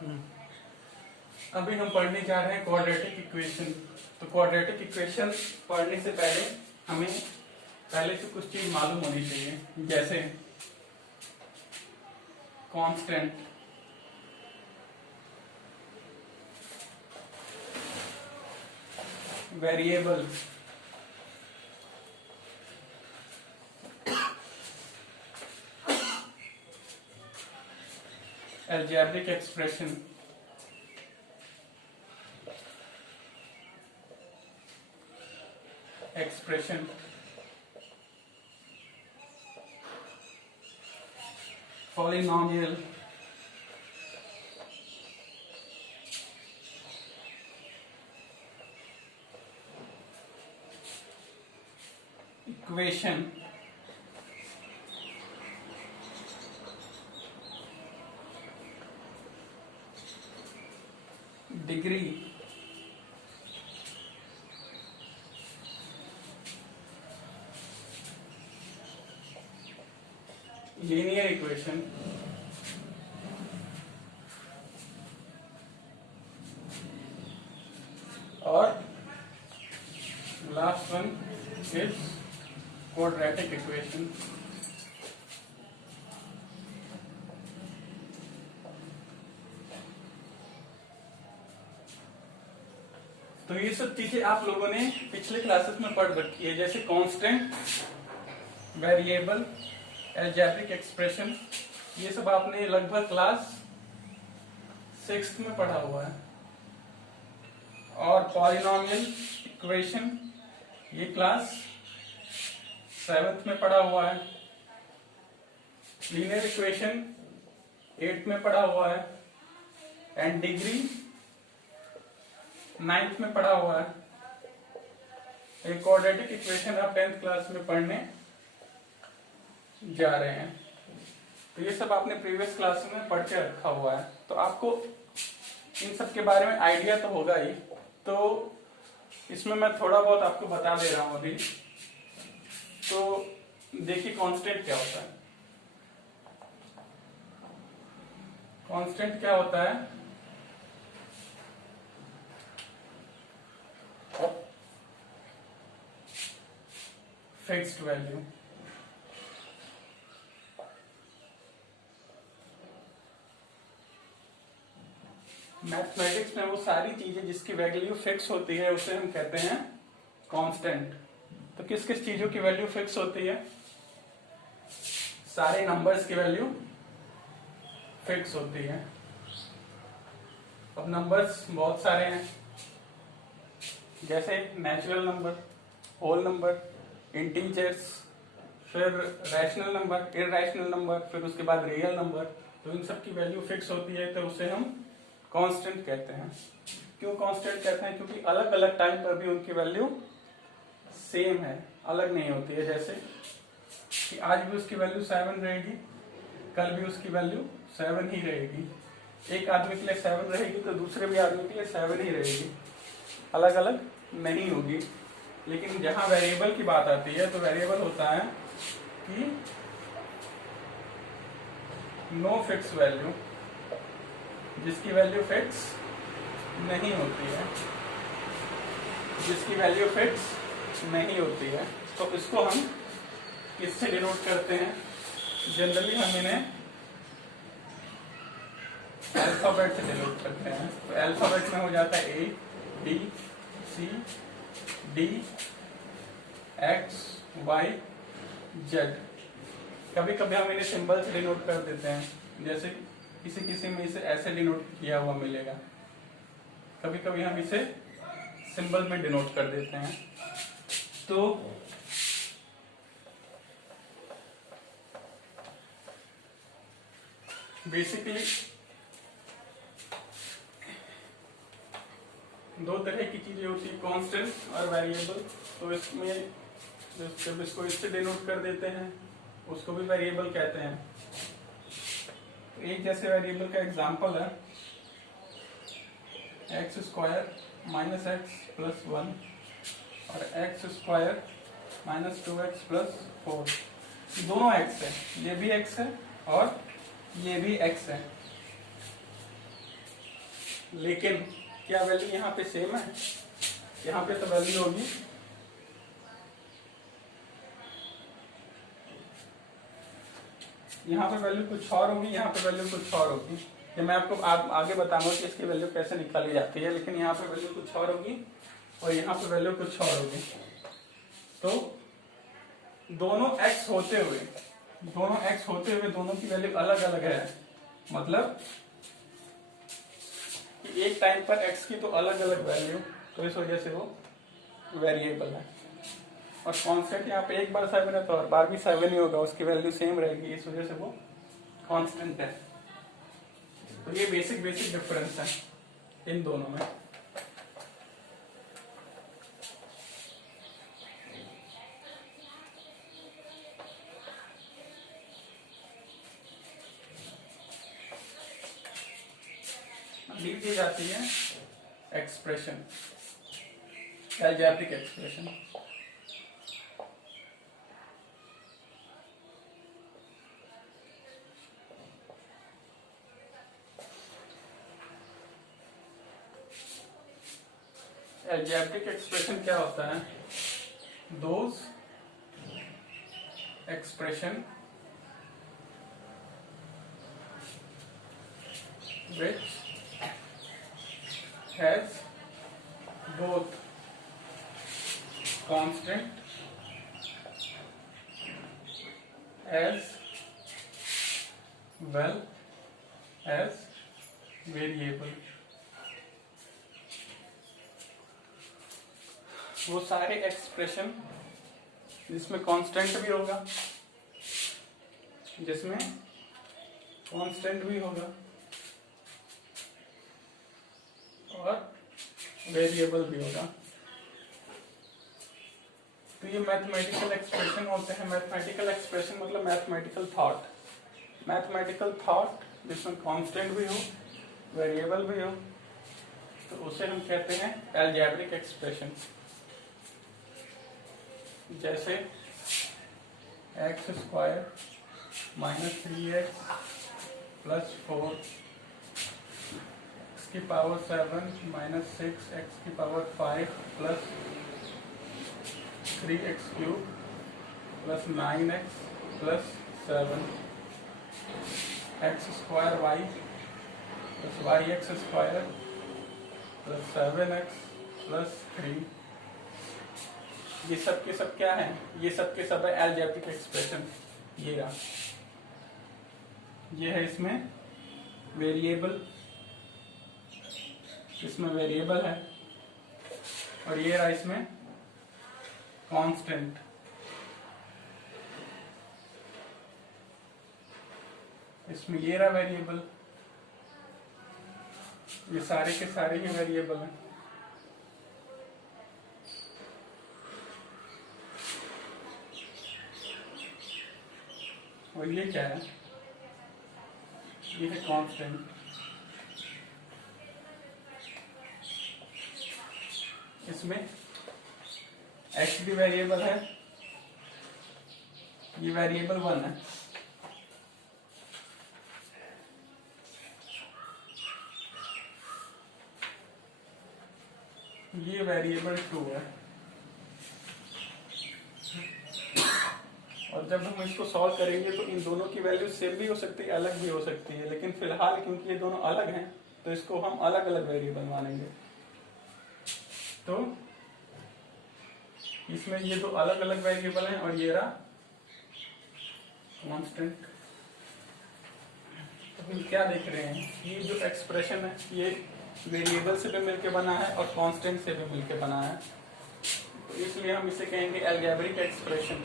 हम्म। अभी हम पढ़ने जा रहे हैं क्वाड्रेटिक इक्वेशन। तो क्वाड्रेटिक इक्वेशन पढ़ने से पहले हमें पहले से कुछ चीज मालूम होनी चाहिए, जैसे constant, variable, algebraic expression, polynomial, equation, degree, linear equation, और last one is quadratic equation. तो ये सब चीजें आप लोगों ने पिछले क्लासेस में पढ़ रखी है, जैसे कांस्टेंट, वेरिएबल, अलजेब्रिक एक्सप्रेशन, ये सब आपने लगभग क्लास 6th में पढ़ा हुआ है। और पॉलिनोमियल इक्वेशन ये क्लास 7th में पढ़ा हुआ है। लीनियर इक्वेशन 8th में पढ़ा हुआ है। एंड डिग्री 9th में पढ़ा हुआ है। एक क्वाड्रेटिक इक्वेशन आप 10th क्लास में पढ़ने जा रहे हैं। तो ये सब आपने प्रीवियस क्लास में पढ़ के रखा हुआ है, तो आपको इन सब के बारे में आइडिया तो होगा ही। तो इसमें मैं थोड़ा बहुत आपको बता दे रहा हूं अभी। तो देखिए कांस्टेंट क्या होता है। कांस्टेंट क्या होता है? Fixed value. मैथमेटिक्स में वो सारी चीजें जिसकी वैल्यू फिक्स होती है उसे हम कहते हैं कांस्टेंट। तो किस किस चीजों की वैल्यू फिक्स होती है? सारे नंबर्स की वैल्यू फिक्स होती है। अब नंबर्स बहुत सारे हैं, जैसे natural number, whole number, integers, फिर रैशनल नंबर, इररैशनल नंबर, फिर उसके बाद रियल नंबर। तो इन सब की वैल्यू फिक्स होती है, तो उसे हम कांस्टेंट कहते हैं। क्यों कांस्टेंट कहते हैं? क्योंकि अलग अलग टाइम पर भी उनकी वैल्यू सेम है, अलग नहीं होती है। जैसे कि आज भी उसकी वैल्यू 7 रहेगी, कल भी उसकी वैल्यू 7 ही रहेगी। एक आदमी के लिए 7 रहेगी तो दूसरे भी आदमी के लिए 7 ही रहेगी, अलग अलग नहीं होगी। लेकिन जहां वेरिएबल की बात आती है तो वेरिएबल होता है कि नो फिक्स वैल्यू, जिसकी वैल्यू फिक्स नहीं होती है, जिसकी वैल्यू फिक्स नहीं होती है। तो इसको हम किससे डिनोट करते हैं? जनरली हम इन्हें अल्फाबेट से डिनोट करते हैं। तो अल्फाबेट में हो जाता है A, B, C, D, X, Y, Z। कभी कभी हम इन्हें सिंबल से डिनोट कर देते हैं, जैसे किसी किसी में इसे ऐसे डिनोट किया हुआ मिलेगा। कभी कभी हम इसे सिंबल में डिनोट कर देते हैं। तो बेसिकली दो तरह की चीजें होती है, कांस्टेंट और वेरिएबल। तो इसमें जब इसको इससे डिनोट कर देते हैं उसको भी वेरिएबल कहते हैं। एक जैसे वेरिएबल का एग्जांपल है x square minus x plus 1 और x square minus 2x plus 4। दोनों x है, ये भी x है और ये भी x है। लेकिन क्या वैल्यू यहाँ पे सेम है? यहाँ पे तो वैल्यू होगी यहाँ पे वैल्यू कुछ और होगी, यहाँ पे वैल्यू कुछ और होगी। ये मैं आपको आगे बताऊंगा कि इसकी वैल्यू कैसे निकाली जाती है, लेकिन यहाँ पे वैल्यू कुछ और होगी और यहाँ पे वैल्यू कुछ और होगी। तो दोनों x होते हुए दोनों की वैल्यू अलग अलग है, मतलब कि एक टाइम पर x की तो अलग अलग वैल्यू, तो इस वजह से वो वेरिएबल है। और कांस्टेंट यहाँ पे एक बार 7 है तो और बार भी 7 ही होगा, उसकी वैल्यू सेम रहेगी, इस वजह से वो कांस्टेंट है। तो ये बेसिक डिफरेंस है इन दोनों में। ली दी जाती है expression, algebraic expression. Algebraic expression क्या होता है? Those expression which has both constant as well as variable। वो सारे एक्सप्रेशन जिसमें कांस्टेंट भी होगा, और वेरिएबल भी होगा। तो ये मैथमेटिकल एक्सप्रेशन होते हैं। मैथमेटिकल एक्सप्रेशन मतलब मैथमेटिकल थॉट जिसमें कांस्टेंट भी हो, वेरिएबल भी हो, तो उसे हम कहते हैं अलजेब्रिक एक्सप्रेशन। जैसे x² - 3x + 4 x⁻⁷ - 6x⁵ + 3x³ + 9x + 7 x² y + yx² + 7x + 3। ये सब के सब क्या है? ये सब के सब है अलजेब्रिक एक्सप्रेशन। ये है इसमें वेरिएबल है, और ये रहा इसमें कांस्टेंट। इसमें ये रहा वेरिएबल, ये सारे के सारे ही वेरिएबल हैं। और ये क्या है? ये है कांस्टेंट। इसमें x भी वेरिएबल है, ये वेरिएबल 1 है, ये वेरिएबल 2 है। और जब हम इसको सॉल्व करेंगे तो इन दोनों की वैल्यू सेम भी हो सकती है, अलग भी हो सकती है, लेकिन फिलहाल क्योंकि ये दोनों अलग हैं तो इसको हम अलग अलग वेरिएबल मानेंगे। तो इसमें ये दो अलग अलग वेरिएबल हैं और ये रहा कांस्टेंट। तो हम क्या देख रहे हैं? ये जो एक्सप्रेशन है ये वेरिएबल से भी मिलके बना है और कांस्टेंट से भी मिलके बना है, तो इसलिए हम इसे कहेंगे अलजेब्रिक एक्सप्रेशन।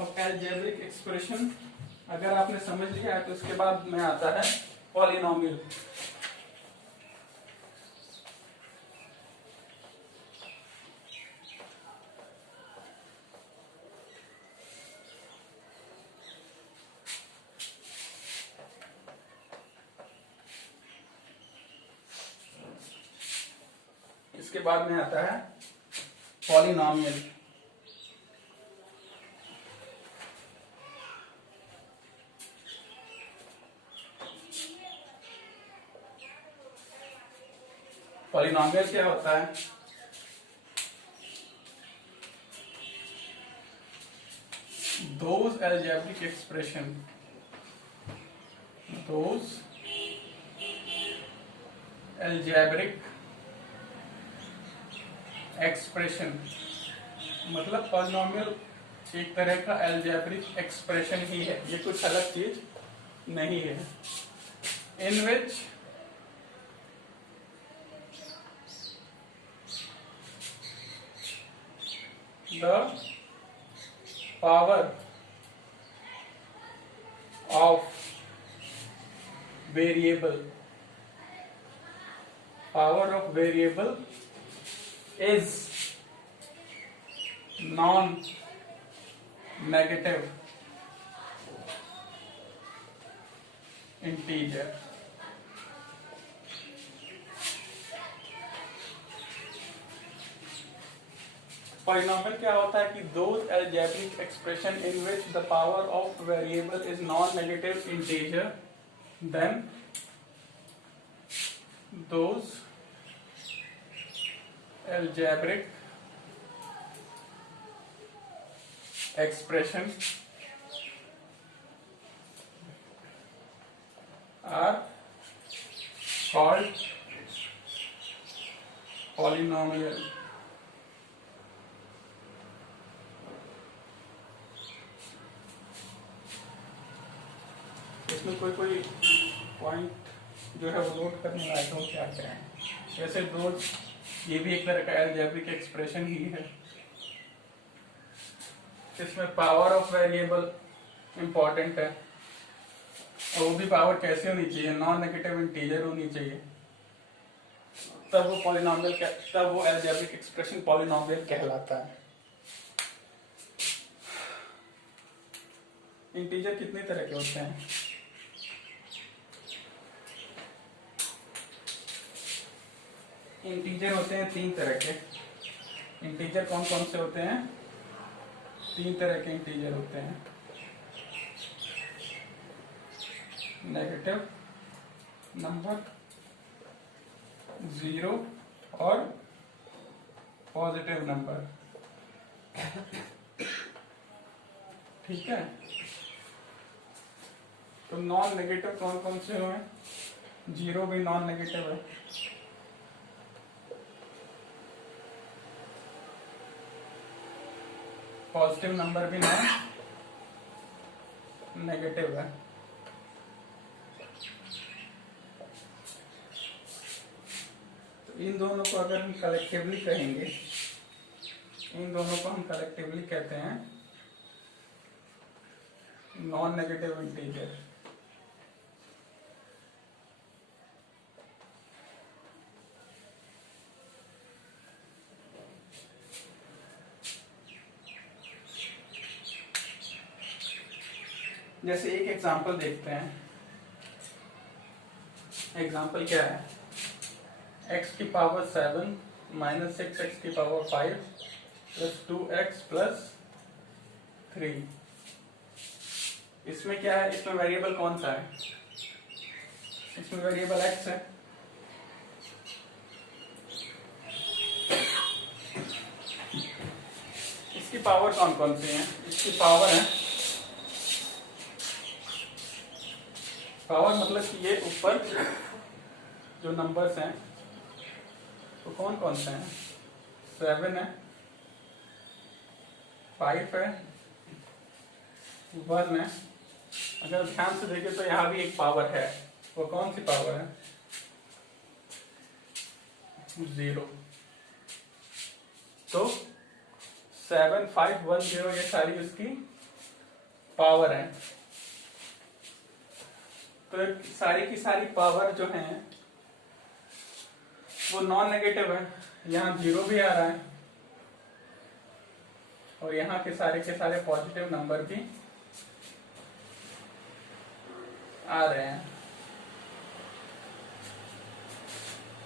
अब अलजेब्रिक एक्सप्रेशन अगर आपने समझ लिया है तो इसके बाद में आता है पॉलिनोमियल। इसके बाद में आता है पॉलिनोमियल। पॉलिनोमियल क्या होता है? Those algebraic expression, those algebraic expression मतलब पॉलिनोमियल एक तरह का algebraic expression ही है, ये कुछ अलग चीज नहीं है। In which the power of variable is non-negative integer। Polynomial क्या होता है कि those algebraic expression in which the power of variable is non-negative integer, then those algebraic expression are called polynomial। इसमें कोई पॉइंट जो है वो नोट करने लायक हो क्या क्या है। जैसे रोज ये भी एक तरह का अलजेब्रिक एक्सप्रेशन ही है। इसमें पावर ऑफ वेरिएबल इंपॉर्टेंट है, और वो भी पावर कैसे होनी चाहिए? नॉन नेगेटिव इंटीजर होनी चाहिए, तब वो पॉलिनोमियल तब वो अलजेब्रिक एक्सप्रेशन पॉलिनोमियल कहलाता है। इंटीजर कितने तरह के होते हैं? इंटीजर होते हैं 3 तरह के। इंटीजर कौन कौन से होते हैं? 3 तरह के इंटीजर होते हैं। नेगेटिव नंबर, 0 और पॉजिटिव नंबर। ठीक है, तो नॉन नेगेटिव कौन कौन से हैं? 0 भी नॉन नेगेटिव है, पॉजिटिव नंबर भी नॉन नेगेटिव है। तो इन दोनों को अगर हम कलेक्टिवली कहेंगे, इन दोनों को हम कलेक्टिवली कहते हैं नॉन नेगेटिव इंटीजर। जैसे एक एग्जांपल देखते हैं। एग्जांपल क्या है? x की पावर 7 माइनस 6x की पावर 5 प्लस 2x प्लस 3। इसमें क्या है? इसमें वेरिएबल कौन सा है? इसमें वेरिएबल x है। इसकी पावर कौन कौन सी है? इसकी पावर है, पावर मतलब कि ये ऊपर जो नंबर्स हैं तो कौन कौन से हैं? 7 है, 5 है, 1 है। अगर ध्यान से देखें तो यहाँ भी एक पावर है, वो कौन सी पावर है? 0। तो 7, 5, 1, 0 ये सारी उसकी पावर है। तो सारी की सारी पावर जो है वो नॉन नेगेटिव है। यहाँ 0 भी आ रहा है और यहाँ के सारे पॉजिटिव नंबर भी आ रहे हैं।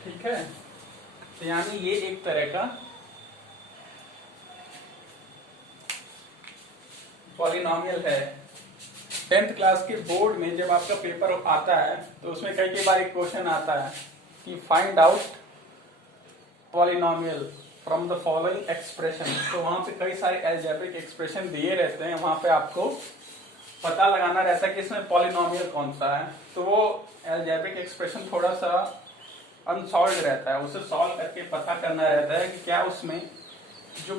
ठीक है, तो यानी ये एक तरह का पॉलिनोमियल है। 10th क्लास के बोर्ड में जब आपका पेपर आता है तो उसमें कई बार एक क्वेश्चन आता है कि find out polynomial from the following expression. तो वहां पे कई सारे अलजेब्रिक एक्सप्रेशन दिए रहते हैं, वहां पे आपको पता लगाना रहता है कि इसमें पॉलिनोमियल कौन सा है। तो वो अलजेब्रिक एक्सप्रेशन थोड़ा सा अनसॉल्व रहता है, उसे सॉल्व करके पता करना रहता है कि क्या उसमें जो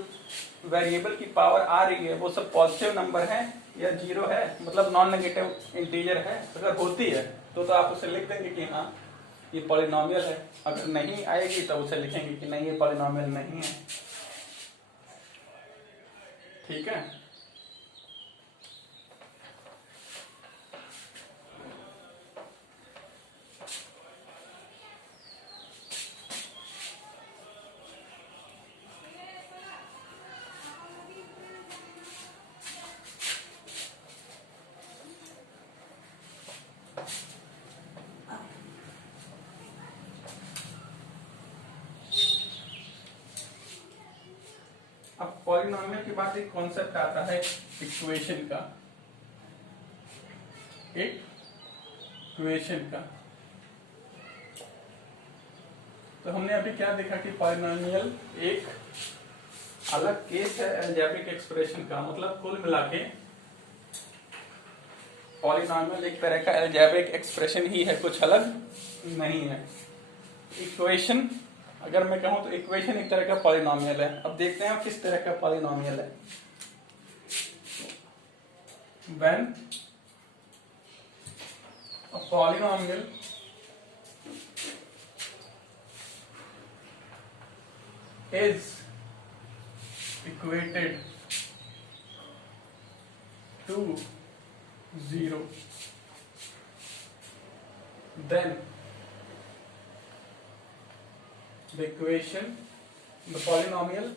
वेरिएबल की पावर आ रही है वो सब पॉजिटिव नंबर है या जीरो है, मतलब नॉन नेगेटिव इंटीजर है। अगर होती है तो आप उसे लिख देंगे कि हाँ ये पॉलिनोमियल है, अगर नहीं आएगी तो उसे लिखेंगे कि नहीं ये पॉलिनोमियल नहीं है। ठीक है। अब पॉलिनोमियल के बाद एक कॉन्सेप्ट आता है इक्वेशन का। तो हमने अभी क्या देखा कि पॉलिनोमियल एक अलग केस है अलजेब्रिक एक्सप्रेशन का, मतलब कुल मिला के पॉलिनोमियल एक तरह का अलजेब्रिक एक्सप्रेशन ही है, कुछ अलग नहीं है। इक्वेशन अगर मैं कहूं तो इक्वेशन एक तरह का पॉलिनोमियल है। अब देखते हैं किस तरह का पॉलिनोमियल है। When a polynomial is equated to 0, then the equation, the polynomial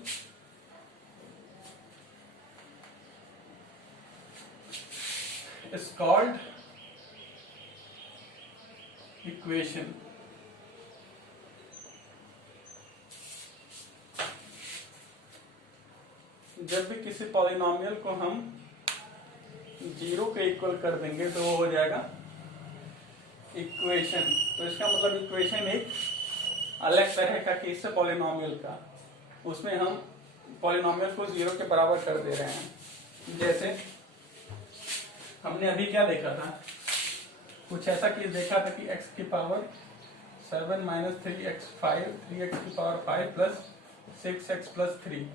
is called equation. जब भी किसी पॉलिनोमियल को हम जीरो के इक्वल कर देंगे तो वो हो जाएगा इक्वेशन। तो इसका मतलब इक्वेशन एक अलग तरह का केस है पॉलिनोमियल का, उसमें हम पॉलिनोमियल को जीरो के बराबर कर दे रहे हैं। जैसे हमने अभी क्या देखा था, कुछ ऐसा केस देखा था कि x की पावर 7 माइनस 3x 5, 3x की पावर 5 प्लस 6x प्लस 3,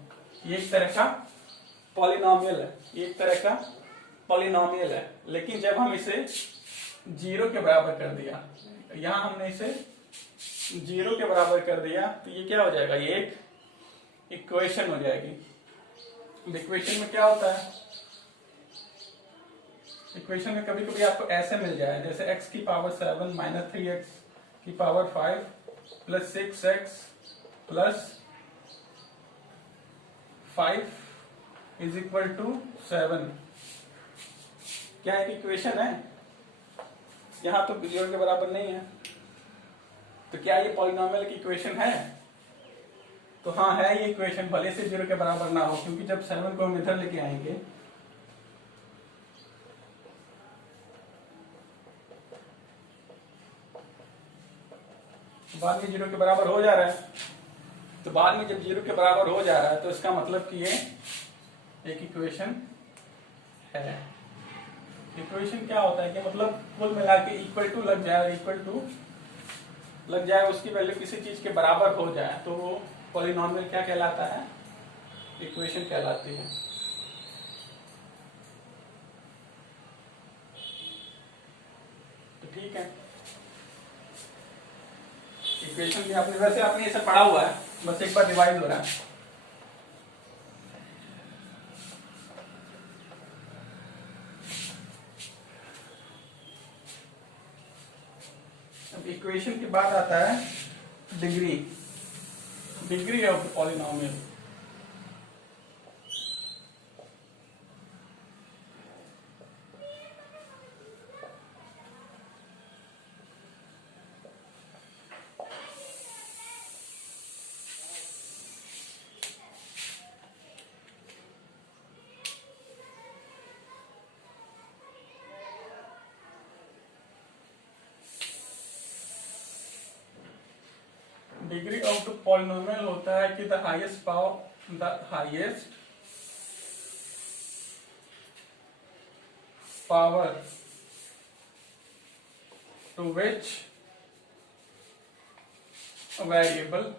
ये एक तरह का पॉलिनोमियल है, ये एक तरह का पॉलिनोमियल है। लेकिन जब हम इसे जीरो के बराबर कर दिया, यहां हमने इसे जीरो के बराबर कर दिया, तो ये क्या हो जाएगा, ये एक इक्वेशन हो जाएगी। इक्वेशन में क्या होता है, इक्वेशन में कभी कभी आपको ऐसे मिल जाए जैसे x की पावर 7 माइनस 3x की power 5 plus 6x plus 5 is equal to 7। क्या एक इक्वेशन है, यहां तो जीरो के बराबर नहीं है, तो क्या ये पॉलिनोमियल की इक्वेशन है? तो हाँ है ये इक्वेशन, भले से जीरो के बराबर ना हो, क्योंकि जब 7 को हम इधर लेके आएंगे बाद में जीरो के बराबर हो जा रहा है, तो बाद में जब जीरो के बराबर हो जा रहा है तो इसका मतलब कि ये एक इक्वेशन है। इक्वेशन क्या होता है कि मतलब कुल मिला के इक्वल टू लग जाए, उसकी वैल्यू किसी चीज के बराबर हो जाए तो वो पॉलिनोमियल क्या कहलाता है, इक्वेशन कहलाती है। तो ठीक है, इक्वेशन भी आपने वैसे आपने इसे पढ़ा हुआ है, बस एक बार रिवाइज हो रहा है। अब इक्वेशन के बाद आता है degree of the polynomial. Degree of the polynomial होता है कि the highest power to which variable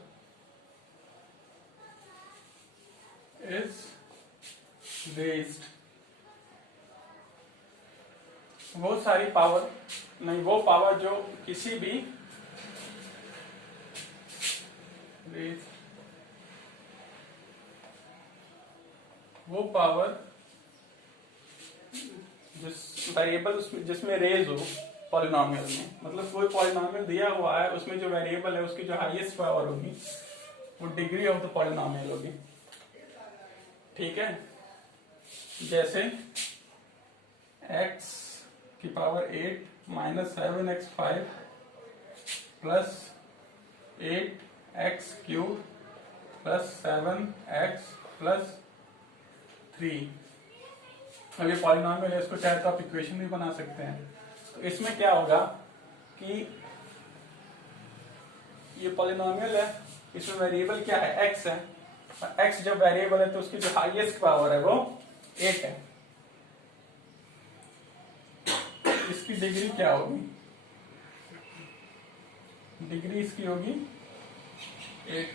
is raised. वो सारी पावर नहीं, वो पावर जो किसी भी वो पावर जिस वेरिएबल जिसमें रेज हो पॉलिनोमियल में, मतलब कोई पॉलिनोमियल दिया हुआ है उसमें जो वेरिएबल है उसकी जो हाईएस्ट पावर होगी वो डिग्री ऑफ द पॉलिनोमियल होगी। ठीक है, जैसे x की power 8 minus 7x5 plus 8x cube plus 7x plus 3। अब ये पॉलिनोमियल है, इसको चाहे तो आप इक्वेशन भी बना सकते हैं। तो इसमें क्या होगा कि ये पॉलिनोमियल है, इसमें वेरिएबल क्या है, x है। x जब वेरिएबल है तो उसकी जो हाईएस्ट पावर है वो 8 है। इसकी डिग्री क्या होगी, डिग्री इसकी होगी 8।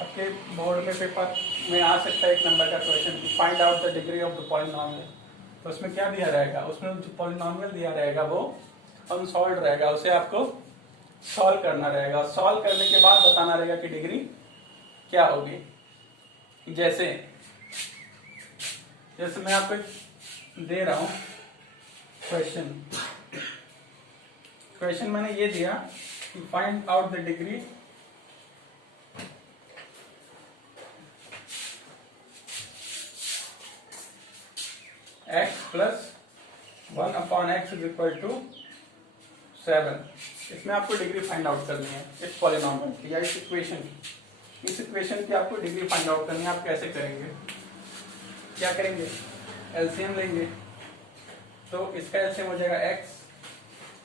आपके बोर्ड में पेपर में आ सकता है एक नंबर का question, find out the degree of the polynomial. तो उसमें क्या दिया रहेगा, उसमें जो पॉलिनोमियल दिया रहेगा वो अनसॉल्व्ड रहेगा, उसे आपको सॉल्व करना रहेगा। सॉल्व करने के बाद बताना रहेगा कि डिग्री क्या होगी। जैसे मैं आपको दे रहा हूं क्वेश्चन मैंने ये दिया कि find out the degree x plus 1/x is equal to 7। इसमें आपको डिग्री फाइंड आउट करनी है इस पॉलिनोमियल की या इस इक्वेशन की आपको डिग्री फाइंड आउट करनी है। आप कैसे करेंगे, क्या करेंगे, एलसीएम लेंगे। तो इसका एलसीएम हो जाएगा x,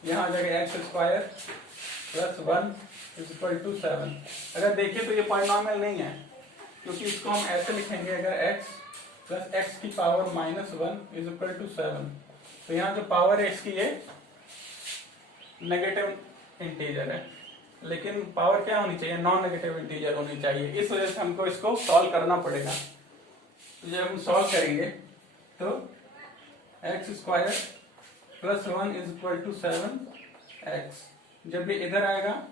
यहाँ आ जाएगा x square plus 1 is equal to 7। अगर देखिए तो ये पॉलिनोमियल नहीं है, क्योंकि इसको हम ऐसे लिखेंगे, अगर x प्लस x की power minus 1 is equal to 7। तो यहाँ जो पावर है इसकी ये नेगेटिव इंटीजर है, लेकिन पावर क्या होनी चाहिए, नॉन नेगेटिव इंटीजर होनी चाहिए। इस वजह से हमको इसको सॉल्व करना पड़ेगा। तो जब हम सॉल्व करेंगे तो x square plus 1 is equal to 7x, जब ये इधर आएगा